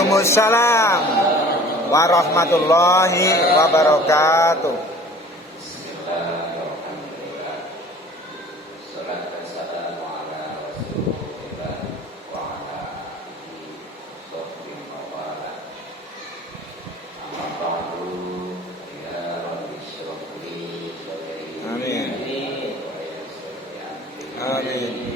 Waalaikumsalam warahmatullahi wabarakatuh. Amin. Amin.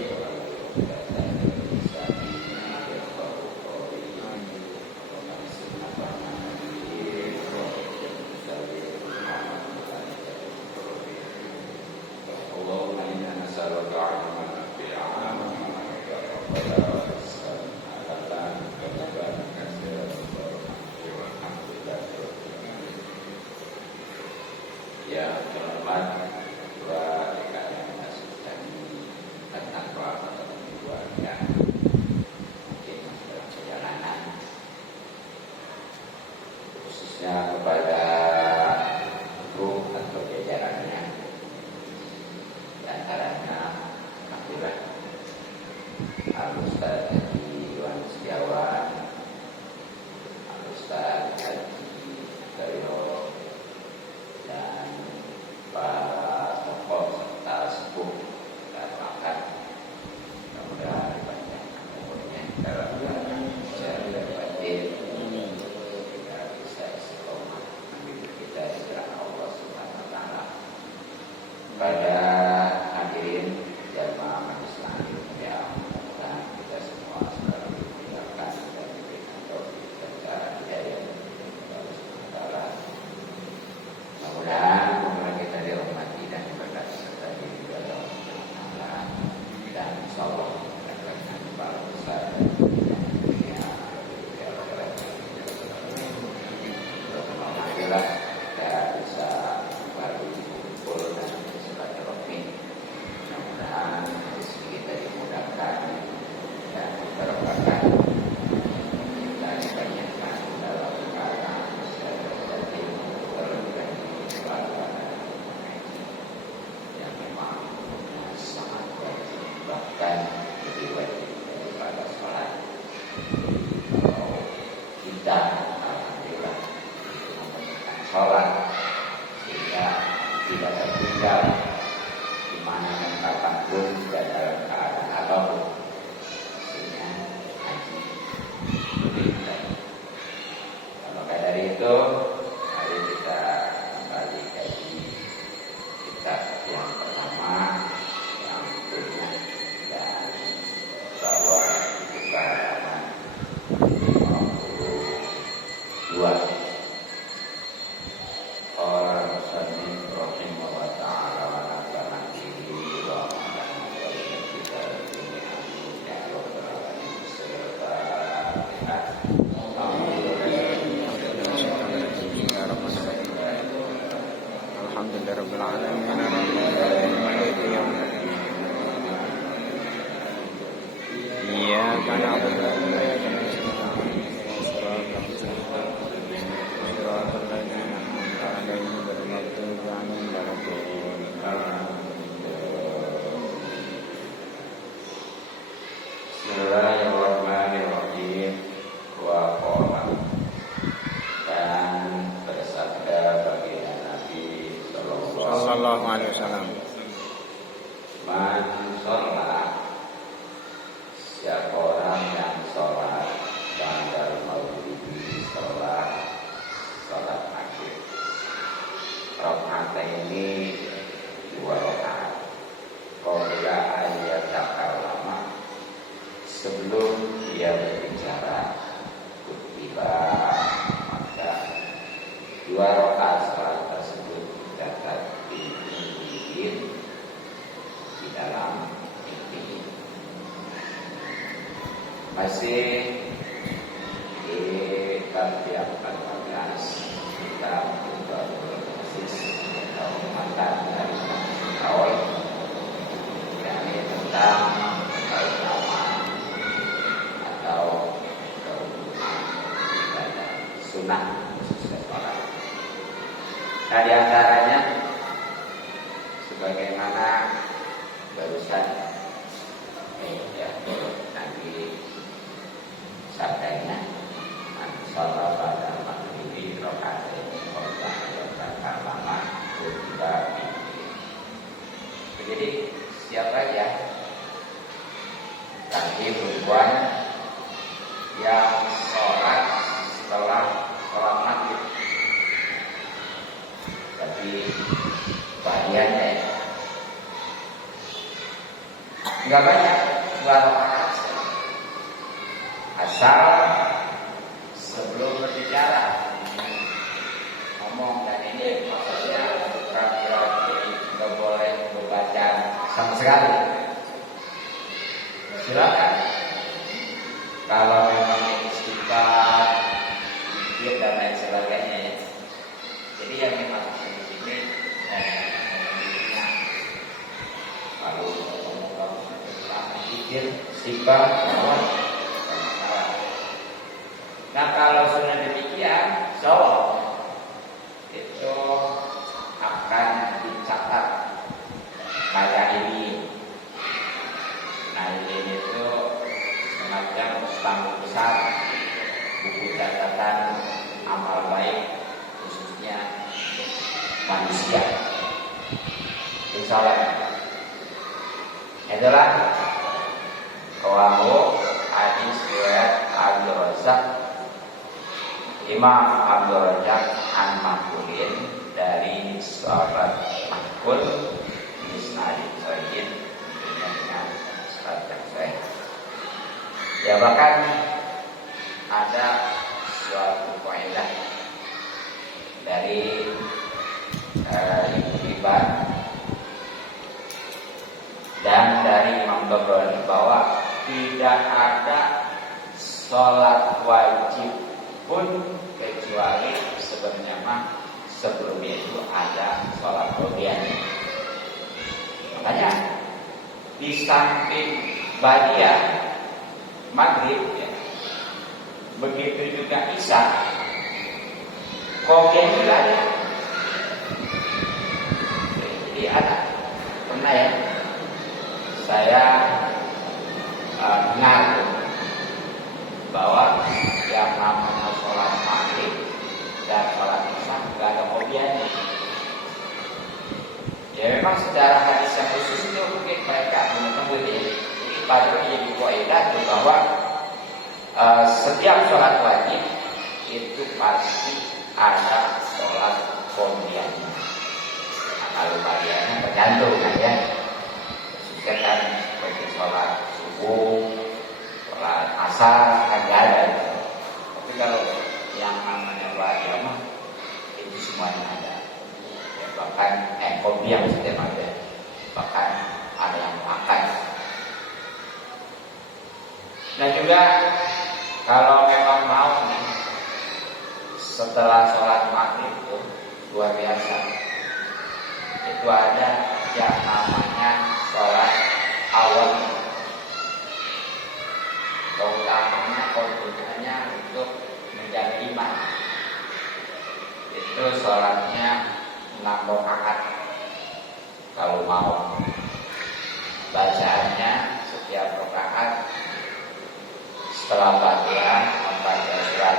Ya, selamat dua rekan yang masih tadi tentang keluarga mungkin masih dalam perjalanan, khususnya kepada grup atau jajarannya, di antaranya Alhamdulillah Al-Ustaz Haji Iwan Setiawan, Al-Ustaz Haji Gayo, dan para tokoh serta sepuh dan makan, mudah-mudahan banyak umurnya dalam sehat dan batin, sehingga bisa istiqomah mendidik kita di jalan Allah Subhanahu wa taala. Pada hadirin jamaah majelis taklim yang mudah kita semua selalu dimuliakan dan diberikan taufik dan cara hidayah dari Allah Subhanahu wa taala. Mudah-mudahan umur kita dirahmati dan diberkati serta diridhoi oleh Allah Subhanahu wa taala, dan insyaallah akan para besar dunia alhamdulillah kita bisa baru kumpul dan silaturahmi. Mudah-mudahan rezeki kita dimudahkan dan diberkahkan, kita dibanyakkan dalam perkara yang memang sangat wajib, bahkan lebih wajib daripada sholat. Kalau kita alhamdulillah memperhatikan sholat sehingga tidak tertinggal di mana dan kapanpun dan dalam keadaan apapun, sehingga haji lebih baik. Maka dari itu mari kita kembali kaji kitab yang pertama yang punya, dan bahwa kita halaman 52. Qala musannif rahimahullah ta'ala wa nafa'ana bihi wa ma'ana wa kita ini amin ya rabbal alamin. Alhamdulillahirabbil alamin. Iyyaka na'budu wa iyyaka nasta'in. Shiratal ladzina an'amta 'alaihim ghairil maghdubi 'alaihim waladdallin. Bismillahirrahmanirrahim. Wa qala, dan bersabda baginda Nabi Sallallahu alaihi wasallam. Man sholat, siapa orang yang sholat ba'dal maghribi, sholat maghrib, ini 2 rakaat, qabla ayat lama, sebelum dia berbicara, kutiba, maka 2 rakaat sholat tersebut dapat diinginkan di dalam mimpi. Masih di bab yang 14 kita berbasis atau mantan dari awal, yakni tentang keutamaan atau keutamaan ibadah sunnah khususnya sholat. Nah, di antaranya sebagaimana barusan nanti sabdanya Tadi perempuan yang sholat setelah sholat maghrib. Tapi bagiannya nggak banyak, 2 rakaat. Asal sebelum berbicara ngomong, dan ini maksudnya bukan berarti nggak boleh membaca sama sekali. Silakan. Kalau memang istighfar, zikir dan lain sebagainya ya. Jadi yang dimaksud di sini ngomongnya. Kalau ngomong zikir, istighfar, nah kalau sudah demikian, sholat itu akan dicatat kayak ini. Nah ini itu semacam panggung besar, buku catatan amal baik khususnya manusia. Insyaallah. Itulah rawahu hadis riwayat Abdul Razak, Imam Abdul Razak an Mahkulin dari sahabat Mahkul Isnadin Sahih dengan sanad yang sahih. Ya bahkan ada suatu kaidah dari Ibnu Hibban dan dari Imam Tabrani bahwa tidak ada sholat wajib pun kecuali sebenarnya sebelumnya itu ada sholat qobliyah. Makanya di samping ba'diyah maghrib ya, begitu juga isya, qobliyah juga ada. Jadi ada, pernah ya saya ngaku bahwa yang namanya sholat maghrib dan sholat isya nggak ada qobliyahnya. Ya memang secara hadis yang khusus itu mungkin mereka menunggu ini. Jadi pada menjadi kaidah itu bahwa setiap sholat wajib itu pasti ada sholat qobliyahnya. Nah, kalau variannya tergantung kan ya. Khususnya kan seperti sholat subuh, sholat asar kan nggak ada. Tapi kalau yang namanya wajib itu semuanya ada. Ya, bahkan qobliyah setiap ada. Bahkan ada yang makan. Dan juga kalau memang mau nih, setelah sholat maghrib itu luar biasa. Itu ada yang namanya sholat awal. Keutamanya keuntungannya untuk menjaga iman. Itu sholatnya 6 rakaat. Kalau mau bacaannya setiap rakaat setelah Fatihah membaca surat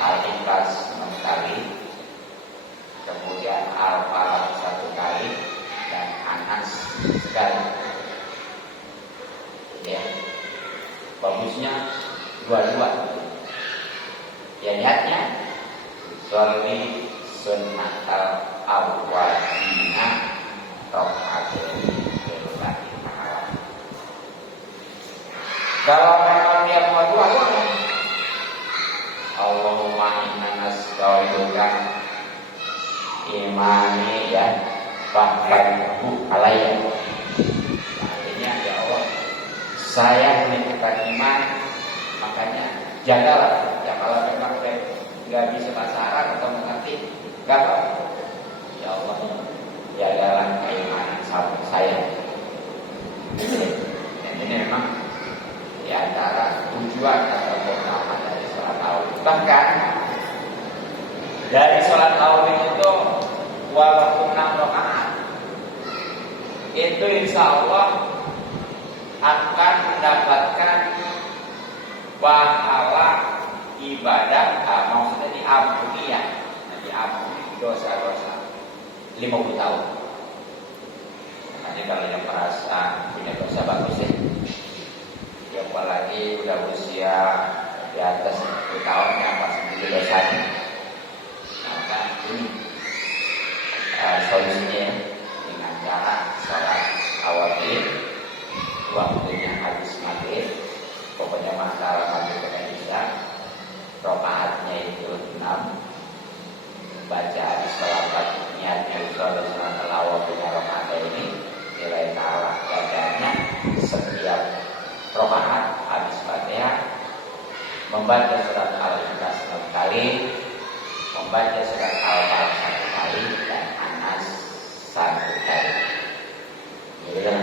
Al-Ikhlas 6 kali, kemudian Al-Falaq 1 kali dan Anas sekali. Ya, bagusnya dua-dua. Ya niatnya sholli sunnatal awwalina rakaataini lillahi ta'ala. Kalau memang dia mau dua, Allahumma inna nas'aluka imani ya fahfadhu alayya. Artinya ya Allah, saya menitipkan iman, makanya jagalah. Ya kalau memang saya nggak bisa bahasa Arab atau mengerti, nggak apa-apa. Ya Allah, jagalah keimanan saya. Dan ini memang di antara tujuan atau keutamaan dari sholat tarawih. Bahkan dari sholat tarawih itu walaupun 6 rakaat itu insya Allah akan mendapatkan pahala ibadah, maksudnya diampuni ya, diampuni dosa-dosa 50 tahun. Makanya kalau yang merasa punya dosa bagus ya, ya usia di atas 10 tahun yang masih di dosanya. Maka ini solusinya ya, dengan cara sholat awal waktunya habis maghrib, pokoknya masalah maghrib dan isya, rokaatnya itu 6, baca hadis selawat, niatnya usul surat al-awal punya rokaat ini, nilai ta'ala bacanya setiap rokaat habis Fatihah, membaca surat al-ikhlas 6 kali, membaca surat al-falaq 1 kali, dan Anas 1 kali. Ya.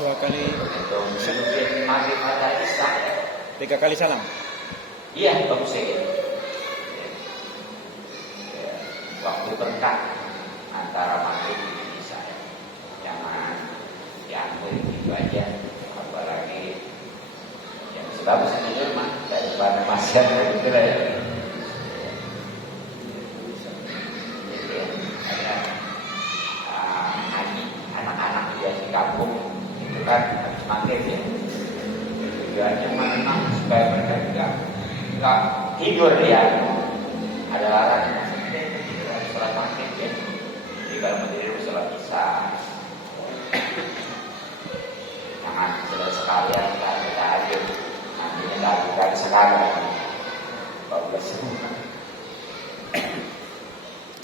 2 kali. Untuk mungkin maghrib pada isya. 3 kali salam. Iya, bagus ya. Waktu berkah antara maghrib dan isya. Jangan diambil gitu aja. Apalagi yang bagus itu mah daripada maksiat gitu lah ya. Jadi ada anak-anak di kampung itu kan maghrib ya. Tujuannya memang supaya mereka juga nggak tidur ya. Ada larangan sholat maghrib ya. Jadi kalau mau tidur sholat isya. Jangan sudah sekalian kita aja. Nantinya lakukan sekarang. Bagus.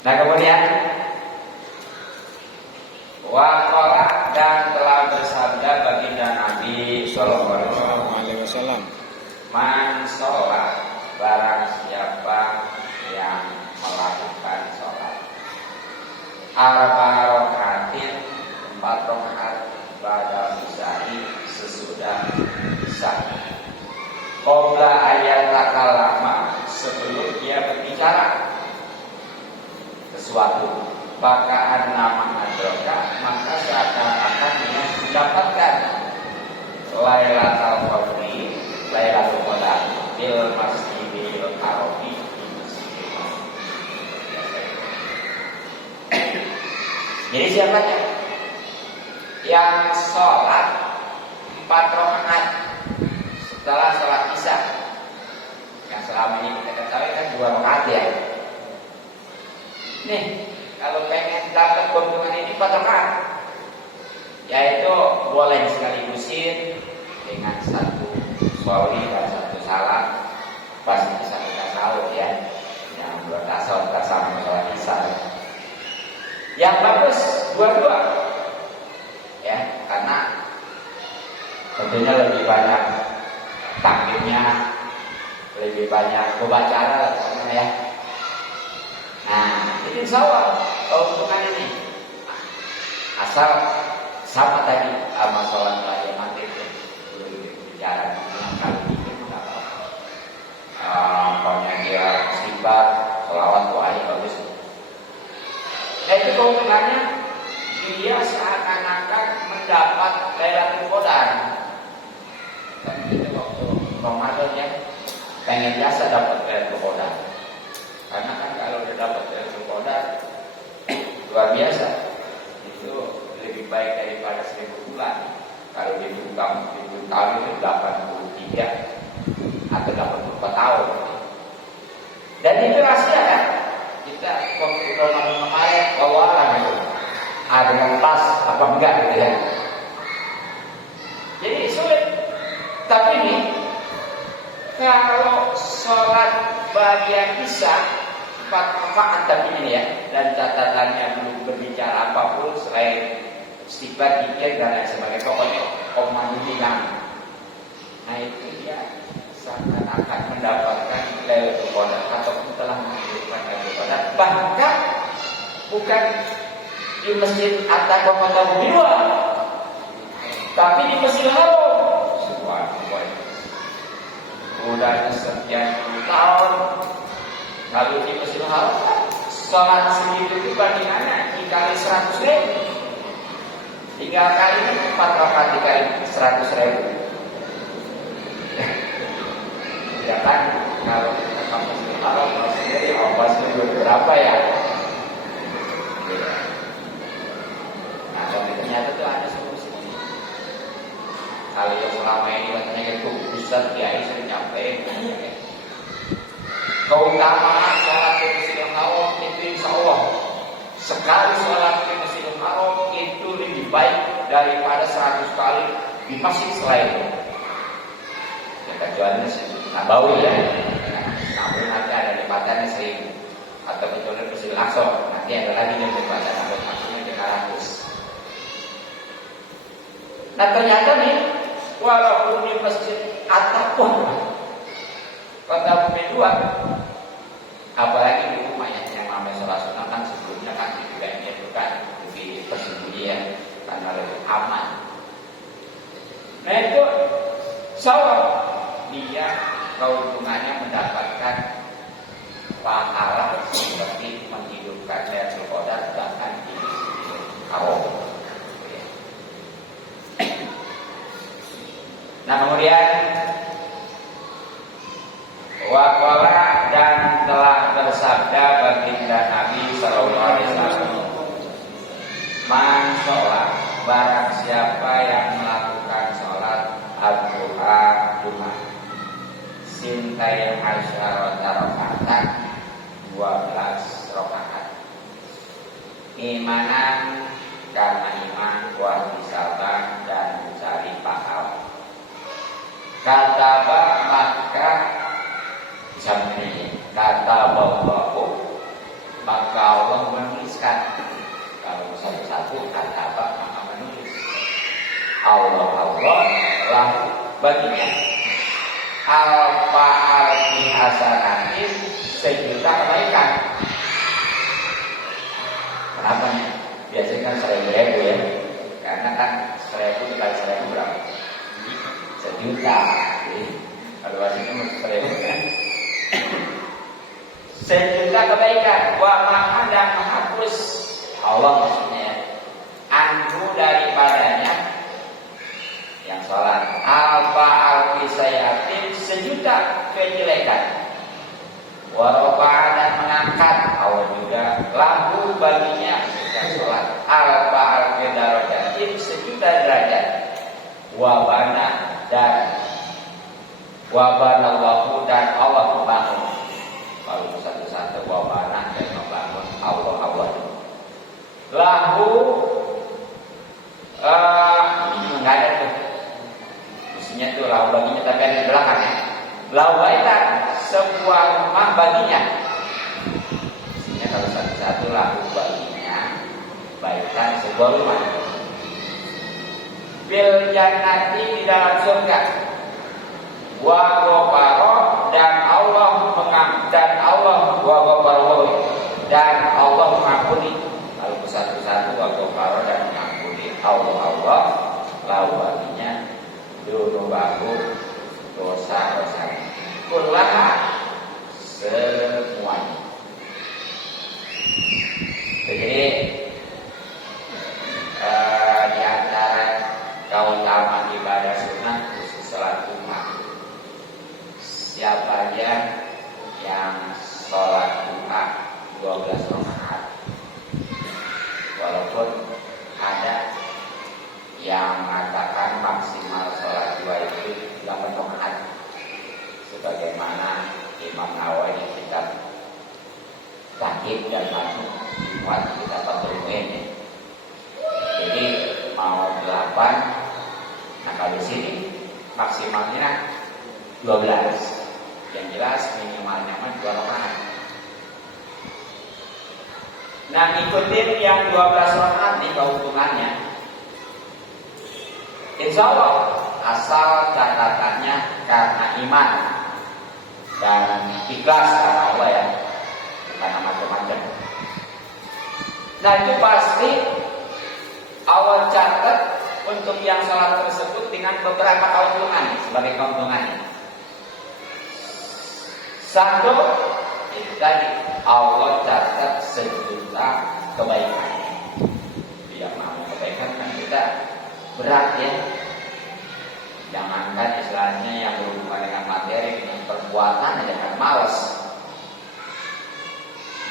Nah kemudian waqala dan telah bersabda baginda Nabi Sallallahu Alaihi Wasallam, man sholat, barang siapa yang melakukan sholat arba'a rakaatin, 4 rakaat pada isya'i, sesudah isya, qabla ayat takallama, sebelum dia berbicara sesuatu, bakaan nama adroka, maka seakan-akan dia mendapatkan Lailatul Qadri, Lailatul Qadar bil Masjidil Haram, di Masjidil Haram. Jadi siapanya yang sholat 4 rakaat setelah sholat isya, yang selama ini kita ketahui kan 2 rakaat ya. Nih, kalau pengen dapat keuntungan ini 4 rakaat, yaitu boleh disekaligusin dengan 1 sholli dan 1 salam, pasti bisa kita tahu ya, yang 2 tasawuf sama sholat isya. Yang bagus 2-2 ya, karena tentunya lebih banyak takbirnya, lebih banyak kebacara ya. Nah, itu insya Allah keuntungan ini, asal sama tadi sama sholat raya maghrib ya, bicara kali ini pokoknya dia istighfar, sholawat, doa bagus. Nah itu keuntungannya, dia seakan-akan mendapat Lailatul Qadar. Dan itu waktu Ramadan ya, pengen biasa dapat Lailatul Qadar. Karena kan kalau udah dapat Lailatul Qadar luar biasa, itu lebih baik daripada 1000 bulan. Kalau dihitung tahun itu 83 atau 84 tahun. Dan itu rahasia kan? Kita waktu Ramadan kemarin wawalan itu ada yang pas apa enggak gitu ya. Jadi sulit. Tapi ini kalau sholat bagian isya 4 rakaat tapi ini ya, dan catatannya belum berbicara apapun selain istighfar, zikir dan lain sebagainya, pokoknya omong bilang. Nah itu dia akan mendapatkan Lailatul Qadar atau telah mendapatkan Lailatul Qadar, bahkan bukan di masjid At-Taqwa Kota Bumiwa, tapi di Masjidil Haram. Subhanallah. Udah sekian tahun lalu di Masjidil Haram, sholat segitu itu bandingannya dikali 100.000, tinggal kali 4 rakaat dikali 100.000. Ya kan, kalau kita ke Masjidil Haram sendiri ongkosnya berapa ya? Nah, tapi ternyata tuh ada solusi. Kalau yang selama ini katanya itu Ustaz Kiai sering nyampein keutamaan sholat di Masjidil Haram itu insya Allah sekali sholat di Masjidil Haram itu lebih baik daripada 100 kali di masjid selain. Ya kecuali Nabawi ya. Namun nanti ada lipatannya 1000 atau kecuali Masjidil Aqsa nanti ada lagi yang lipatan atau maksudnya 300. Nah ternyata nih walaupun di masjid ataupun kota Bumi 2, apalagi di rumahnya yang namanya sholat sunnah kan sebelumnya kan juga itu kan lebih persembunyian karena lebih aman. Nah itu sawah dia keuntungannya mendapatkan pahala seperti menghidupkan Lailatul Qadar bahkan di Haram. Nah kemudian waqala dan telah bersabda baginda Nabi sallallahu alaihi wasallam, man sholat barang siapa yang melakukan sholat ad-duha duha sintai asyarata rakaat 12 rakaat imanan karena iman wa hisabah dan mencari pahala kata maka sampai kata bahwa maka Allah menuliskan kalau satu-satu kata maka menulis Allah lah baginya alfa alfi hasanatin 1.000.000 kebaikan. Kenapa nih? Biasanya kan 1.000 ya, karena kan 1.000 dikali 1.000 berapa? 1 juta. Kalau bahasanya 1.000 1 juta kebaikan. Wa maha dan menghapus Allah maksudnya anhu daripadanya yang sholat alfa alfi sayatin 1 juta kejelekan. Warofa dan mengangkat Allah juga lahu baginya yang sholat alfa alfi darajatin 1 juta derajat. Wabana dan wabanallahu dan Allah membangun. Kalau satu-satu wabana dan membangun Allah lahu enggak ada tuh mestinya tuh lahu baginya tapi ada di belakang ya. Lahu baitan sebuah rumah baginya. Mestinya kalau satu-satu lahu baginya baitan sebuah rumah bil jannati di dalam surga. Wa ghafara dan Allah dan Allah wa ghafara dan Allah mengampuni. Kalau satu-satu wa ghafara dan mengampuni Allah lahu baginya dunubahu dosa-dosa kullaha semuanya. Jadi di antara keutamaan ibadah sunnah khusus sholat Jumat, siapa aja yang sholat Jumat 12 rakaat, walaupun ada yang mengatakan maksimal sholat 2 itu 8 rakaat, sebagaimana Imam Nawawi di kitab Tahdhib dan Masuk dimuat di kitab Fathul Mu'in. Jadi mau 8. Nah kalau di sini maksimalnya 12. Yang jelas minimalnya 2 rakaat. Nah ikutin yang 12 rakaat nih keuntungannya. Insya Allah asal catatannya karena iman dan ikhlas karena Allah ya, bukan macam-macam. Nah itu pasti Allah catat untuk yang salat tersebut dengan beberapa keuntungan sebagai keuntungannya. Satu, itu tadi Allah catat 1 juta kebaikan. Yang mau kebaikan kan kita berat ya. Jangankan istilahnya yang berhubungan dengan materi, dengan perbuatan aja kan malas.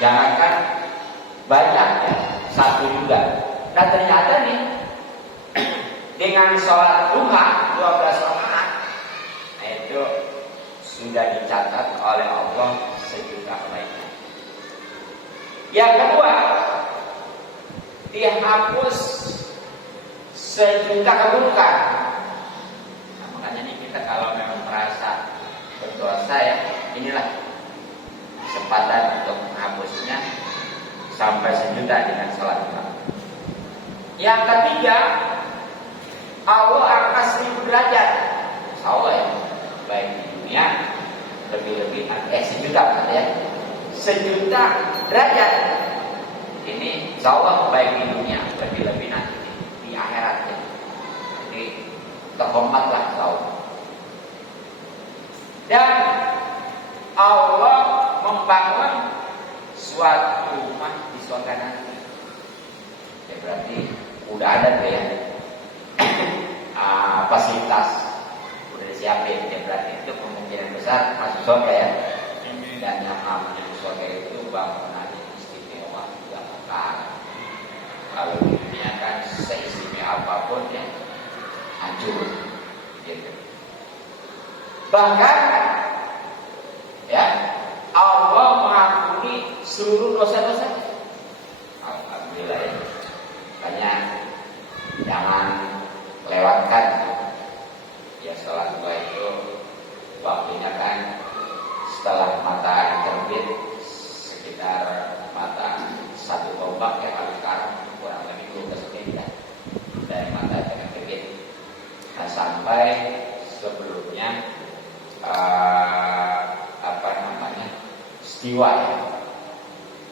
Jangankan banyak ya, 1 juga. Nah ternyata nih dengan sholat duha 12 rakaat, itu sudah dicatat oleh Allah 1.000.000 kebaikan. Yang kedua, dihapus 1.000.000 keburukan. Nah, makanya nih kita kalau memang merasa berdosa ya, inilah kesempatan untuk menghapusnya sampai 1.000.000 dengan sholat duha. Yang ketiga, Allah angkat 1.000 derajat. Insya Allah ya, baik di dunia lebih-lebih 1.000.000 ya, 1.000.000 derajat. Ini insya Allah baik di dunia lebih-lebih nanti di akhirat ya. Jadi terhormatlah insya Allah. Dan Allah membangun suatu rumah di surga nanti. Ya berarti udah ada tuh ya fasilitas udah disiapin. Ya berarti itu kemungkinan besar masuk surga ya. Dan yang namanya surga itu bangunannya istimewa juga mekar. Kalau di dunia kan seistimewa apapun ya hancur gitu. Bahkan ya Allah mengampuni seluruh dosa-dosa. Alhamdulillah ya. Makanya jangan lewatkan ya sholat duha itu. Waktunya kan setelah matahari terbit sekitar mata 1 tombak ya, kalau sekarang kurang lebih 12 menit ya, dari matahari terbit. Nah, sampai sebelumnya istiwa ya.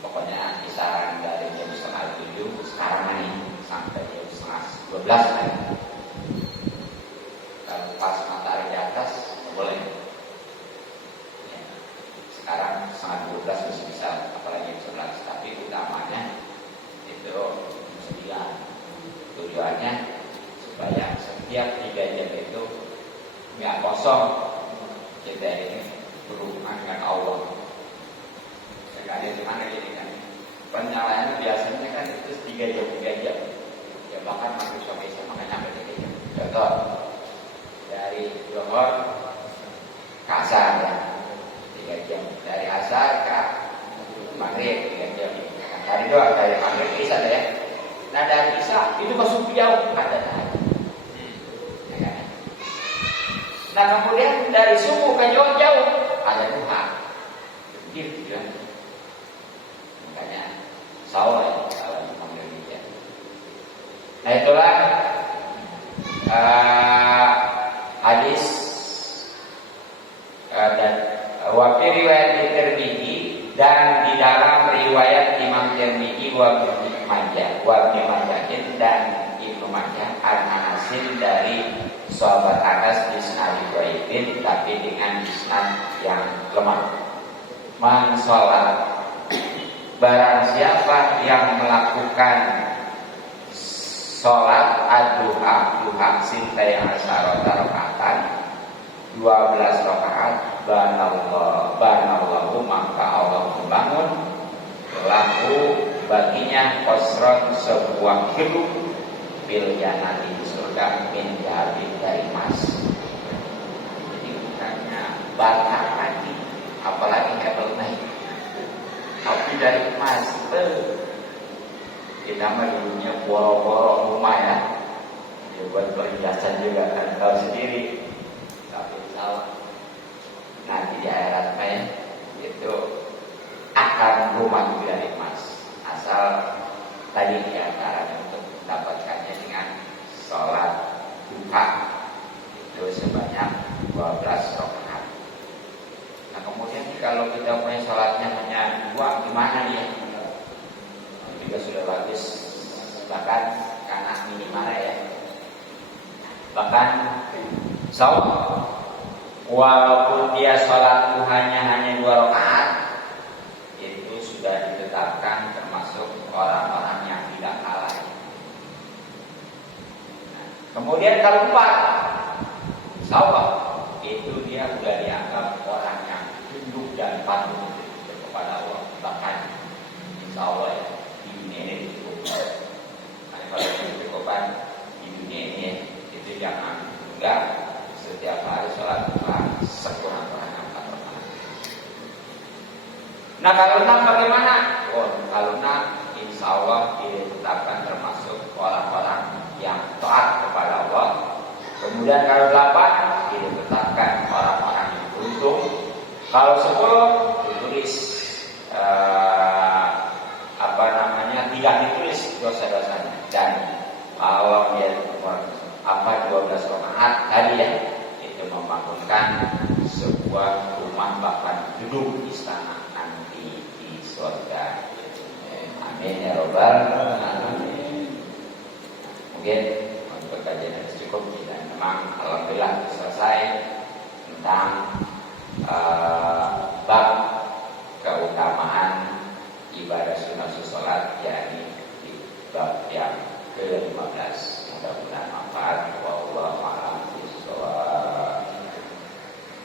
Pokoknya kisaran dari jam 6:30 sekarang nih sampai jam 11:30 kan. Kalau pas matahari di atas boleh. Ya. Sekarang 11:30 masih bisa, apalagi jam 11. Tapi utamanya itu jam 9. Tujuannya supaya setiap 3 jam itu nggak kosong kita ini berhubungan dengan Allah. Sekali di mana jadi kan penyalahannya biasanya kan itu 3 jam. Ya bahkan masuk sampai makanya sampai 3 jam. Contoh dari Zuhur ke Asar ya 3 jam, dari Asar ke Maghrib 3 jam. Dari doa dari Maghrib ke Isya ya. Nah dari Isya itu masuk jauh ada tahajud. Nah kemudian dari subuh ke jauh-jauh ada duha, gitu ya. Makanya sahur ya kalau dipanggil demikian. Nah itulah hadis dan wafir riwayat Tirmidzi, dan di dalam riwayat Imam Tirmidzi wa Ibnu Majah dan Ibnu Majah An-Anasin dari sahabat Anas isnad dhaifin tapi dengan isnad yang lemah. Man sholat, barang siapa yang melakukan sholat ad-duha sintai asyarata rakaatan 12 rakaat, banallahu maka Allah membangun lahu baginya qasran sebuah hidup bil jannati di surga min jahabin dari emas. Jadi bukannya bata lagi, apalagi kabel naik, tapi dari emas. Kita mah dulunya boro-boro rumah ya, buat perhiasan juga kan tahu sendiri. Tapi tahu nanti di akhirat ya itu akan rumah dari emas, asal tadi diantaranya untuk mendapatkannya dengan sholat duha itu sebanyak 12 rakaat. Nah kemudian kalau kita punya sholatnya hanya 2, gimana ya? Juga sudah bagus, bahkan karena minimal ya. Bahkan walaupun dia sholat duhanya hanya 2 rakaat, itu sudah ditetapkan termasuk orang-orang yang tidak kalah. Nah, kemudian kalau 4, insyaallah itu dia sudah dianggap orang yang tunduk dan patuh kepada Allah. Bahkan insyaallah ya, di dunia ini cukup. Nah, kalau cukupan di dunia ini jangan enggak setiap hari sholat duha sekurang-kurangnya 4 rakaat. Nah kalau 6 bagaimana? Oh, kalau 6 insya Allah ditetapkan termasuk orang-orang yang taat kepada Allah. Kemudian kalau 8 ditetapkan orang-orang yang beruntung. Kalau 10 ditulis tidak ditulis dosa-dosanya. Dan kalau dia 12 rakaat tadi ya, itu membangunkan sebuah rumah bahkan duduk istana nanti di surga. Amin ya robbal alamin. Mungkin untuk kajian ini cukup, dan memang alhamdulillah selesai tentang bab keutamaan ibadah sunat sholat, yakni di bab yang ke-15.